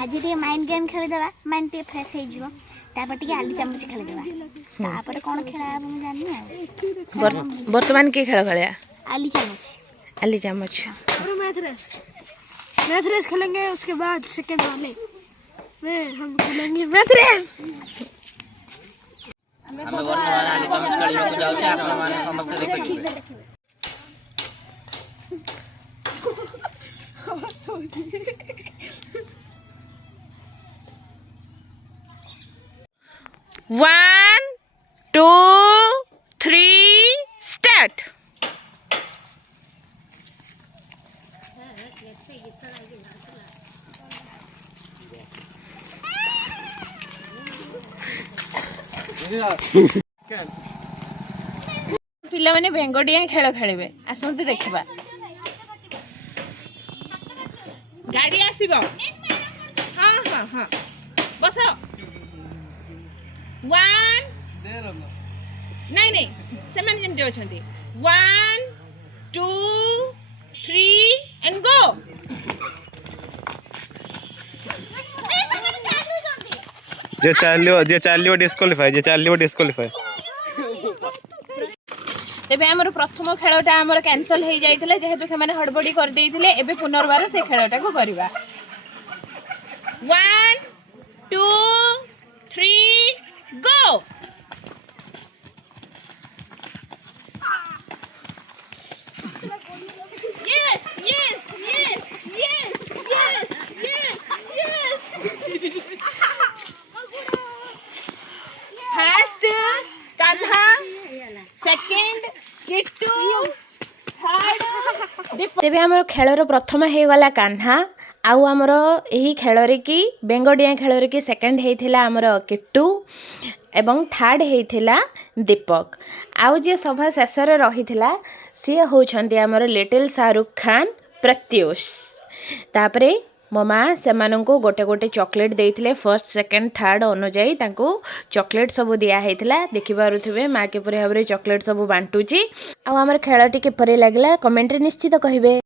आज टे mind game खेलीदेवा mind टे फ्रेश हो तापर टे आलू चामच खेलीदेवा तापर कौन खेला हम जानी वर्तमान के खेल खेलिया आलू चामच और मैथ रेस खेलेंगे उसके बाद सेकंड वाले में हम खेलेंगे मैथ रेस हमें वर्तमान आलू चामच खेलियो को जाउ छै आपण माने समस्त देखिबे 1 2 3 स्टार्ट। पिला माने भेंगडिया खेल खेलिबे आसंते देखिबा गाड़ी आसीबो हां हां हां बस 1 नहीं नहीं से माने जेमते अछंती 1 2 3 एंड गो। जे चालियो डिस्क्वालिफाई तेबे हमर प्रथम खेलटा हमर कैंसिल हो जाइतिले जेहेतु से माने हड़बड़ी कर देइतिले एबे पुनर्बार से खेलटा को करबा 1 2 3 go. Yes yes yes yes yes yes yes first Kanha second Kittu third तेबे हमर खेलर प्रथम हे गला कान्हा आउ हमर एही खेलरे की बेंगडिया खेलरे की सेकंड हेथिला हमर किट्टू एवं थर्ड हेथिला दीपक आउ जे सभा शेषरे रहिथिला सी होछंती हमर लिटिल शाहरुख खान प्रत्युष तापरे मो माँ से गोटे गोटे चॉकलेट देइथिले फर्स्ट सेकंड थर्ड अनुजाई तांको चॉकलेट सब दिया हेथिला देखि पारुथिबे माँ के परे भाबरे चॉकलेट सब बांटुची आ हमर खेलटी के परे लागला कमेंट रे निश्चित कहिबे।